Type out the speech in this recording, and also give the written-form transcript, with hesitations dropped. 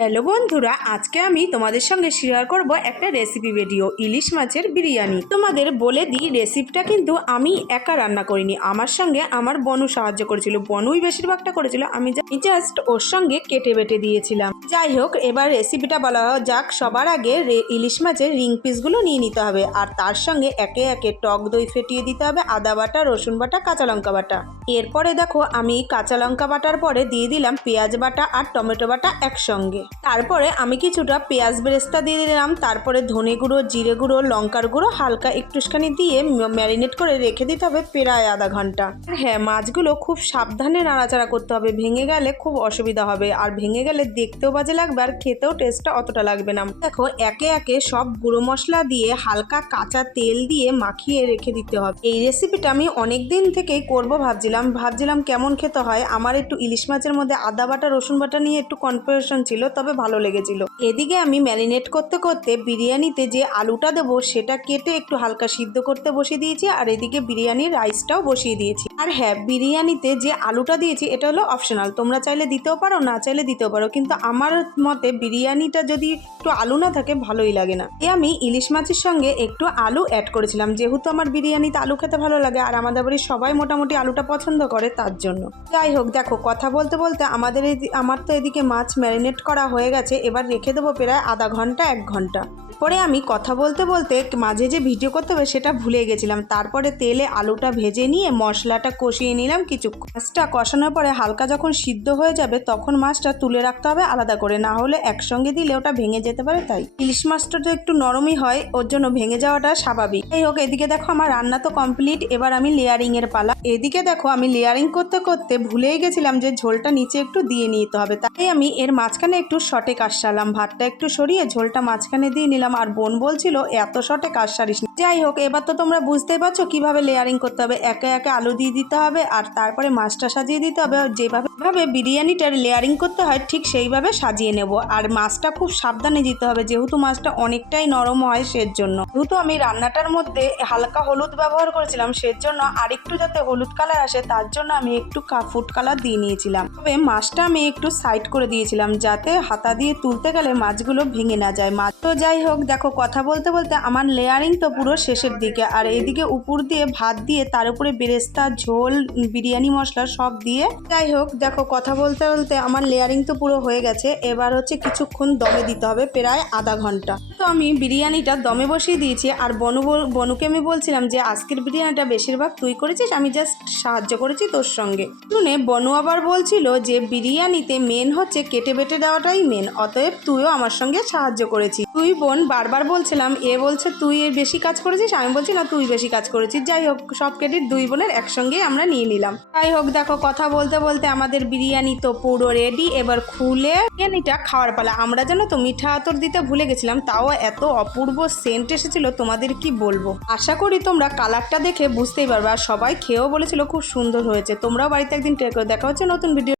Hello বন্ধুরা, আজকে আমি তোমাদের সঙ্গে শেয়ার করব একটা রেসিপি ভিডিও, ইলিশ মাছের বিরিয়ানি। তোমাদের বলে দিই, রেসিপিটা কিন্তু আমি একা রান্না করিনি, আমার সঙ্গে আমার বনু সাহায্য করেছিল। বনুই বেশিরভাগটা করেছিল, আমি জাস্ট ওর সঙ্গে কেটে বেটে দিয়েছিলাম। যাই হোক, এবার রেসিপিটা বলা যাক। সবার আগে ইলিশ মাছের রিং পিসগুলো নিয়ে নিতে হবে, আর তার সঙ্গে একে একে টক দই ফেটিয়ে দিতে হবে, আদা বাটা, রসুন বাটা, কাঁচা লঙ্কা বাটা। এরপরে দেখো, আমি কাঁচা লঙ্কা বাটার পরে দিয়ে দিলাম পেঁয়াজ বাটা আর টমেটো বাটা একসঙ্গে। তারপরে আমি কিছুটা পেঁয়াজ বেরেস্তা দিয়ে দিলাম। তারপরে ধনে গুঁড়ো, জিরে গুঁড়ো, লঙ্কার গুঁড়ো হালকা একটুখানি দিয়ে ম্যারিনেট করে রেখে দিতে হবে প্রায় আধা ঘন্টা। হ্যাঁ, মাছগুলো খুব সাবধানে নাড়াচাড়া করতে হবে, ভেঙে গেলে খুব অসুবিধা হবে, আর ভেঙে গেলে দেখতেও বাজে লাগবে আর খেতেও টেস্টটা অতটা লাগবে না। দেখো, একে একে সব গুঁড়ো মশলা দিয়ে হালকা কাঁচা তেল দিয়ে মাখিয়ে রেখে দিতে হবে। এই রেসিপিটা আমি অনেক দিন থেকেই করবো ভাবছিলাম কেমন খেতে হয়। আমার একটু ইলিশ মাছের মধ্যে আদা বাটা, রসুন বাটা নিয়ে একটু কনফিউশন ছিল, তবে ভালো লেগেছিল। এদিকে আমি ম্যারিনেট করতে করতে বিরিয়ানিতে যে আলুটা দেবো সেটা কেটে একটু হালকা সিদ্ধ করতে বসিয়ে দিয়েছি, আর এদিকে বিরিয়ানির রাইসটাও বসিয়ে দিয়েছি। আর হ্যাঁ, বিরিয়ানিতে যে আলুটা দিয়েছি এটা হলো অপশনাল, তোমরা চাইলে দিতেও পারো, না চাইলে দিতেও পারো, কিন্তু আমার মতে বিরিয়ানিটা যদি একটু আলু না থাকে ভালোই লাগে না। আমি ইলিশ মাছের সঙ্গে একটু আলু অ্যাড করেছিলাম, যেহেতু আমার বিরিয়ানিতে আলু খেতে ভালো লাগে আর আমাদের বাড়ির সবাই মোটামুটি আলুটা পছন্দ করে, তার জন্য। যাই হোক, দেখো, কথা বলতে বলতে আমার তো এদিকে মাছ ম্যারিনেট করা হয়ে গেছে। এবার রেখে দেবো প্রায় আধা ঘন্টা 1 ঘন্টা। পরে আমি কথা বলতে বলতে মাঝে যে ভিডিও করতে হবে সেটা ভুলে গেছিলাম। তারপরে তেলে আলুটা ভেজে নিয়ে মশলাটা কষিয়ে নিলাম কিছুক্ষণ। মাছটা কষানোর পরে হালকা যখন সিদ্ধ হয়ে যাবে তখন মাছটা তুলে রাখতে হবে আলাদা করে, না হলে একসঙ্গে দিলে ওটা ভেঙে যেতে পারে। তাই ইলিশ মাছটা তো একটু নরমই হয়, ওর জন্য ভেঙে যাওয়াটা স্বাভাবিক। যাই হোক, এদিকে দেখো আমার রান্না তো কমপ্লিট। এবার আমি লেয়ারিং এর পালা। এদিকে দেখো, আমি লেয়ারিং করতে করতে ভুলেই গেছিলাম যে ঝোলটা নিচে একটু দিয়ে নিতে হবে, তাই আমি এর মাঝখানে একটু শর্টে কাজ সারলাম। ভাতটা একটু সরিয়ে ঝোলটা মাঝখানে দিয়ে নিলাম, আর বোন বলছিল এত শর্টে কাজ সারিস না। যাই হোক, এবার তো তোমরা বুঝতেই পারছো কিভাবে লেয়ারিং করতে হবে। একে একে আলু দিয়ে দিতে হবে, আর তারপরে মাছটা সাজিয়ে দিতে হবে। যেভাবে বিরিয়ানিটার লেয়ারিং করতে হয় ঠিক সেইভাবে সাজিয়ে নেব। আর মাছটা খুব সাবধানে দিতে হবে, যেহেতু মাছটা অনেকটাই নরম হয়, সেজন্য। যেহেতু আমি রান্নাটার মধ্যে হালকা হলুদ ব্যবহার করেছিলাম, সেজন্য আরেকটু যাতে হলুদ কালার আসে তার জন্য আমি একটু ফুড কালার দিয়ে নিয়েছিলাম। তবে মাছটা আমি একটু সাইড করে দিয়েছিলাম, যাতে হাতা দিয়ে তুলতে গেলে মাছগুলো ভেঙে না যায়। মাছ তো যাই হোক, দেখো, কথা বলতে বলতে আমার লেয়ারিং তো পুরো শেষের দিকে, আর এদিকে উপর দিয়ে ভাত দিয়ে তার উপরে বেরেস্তা, ঝোল, বিরিয়ানি মশলা সব দিয়ে। যাই হোক, দেখো, কথা বলতে বলতে আমার লেয়ারিং তো পুরো হয়ে গেছে। এবার হচ্ছে কিছুক্ষণ দমে দিতে হবে, প্রায় আধা ঘন্টা। তো আমি বিরিয়ানিটা দমে বসিয়ে দিয়েছি, আর বনুকে আমি বলছিলাম যে আজকের বিরিয়ানিটা বেশিরভাগ তুই করেছিস, আমি জাস্ট সাহায্য করেছি তোর সঙ্গে। শুনে বনু আবার বলছিল যে বিরিয়ানিতে মেন হচ্ছে কেটে বেটে দেওয়াটাই মেন, অতএব তুইও আমার সঙ্গে সাহায্য করেছিস। তুই বোন বারবার বলছিলাম, এ বলছে তুই বেশি কাজ করেছিস, আমি বলছি না তুই বেশি কাজ করেছিস। যাই হোক, সব ক্রেডিট দুই বোনের একসঙ্গেই আমরা নিয়ে নিলাম। যাই হোক, দেখো, কথা বলতে বলতে আমাদের বিরিয়ানি তো পুরো রেডি। এবার খুলে বিরিয়ানিটা খাওয়ার পালা। আমরা যেন তো মিঠা আতর দিতে ভুলে গেছিলাম, তাও এত অপূর্ব সেন্ট এসেছিল, তোমাদের কি বলবো। আশা করি তোমরা কালারটা দেখে বুঝতেই পারবে, আর সবাই খেয়েও বলেছিল খুব সুন্দর হয়েছে। তোমরাও বাড়িতে একদিন ট্রাই করে। দেখা হচ্ছে নতুন ভিডিও।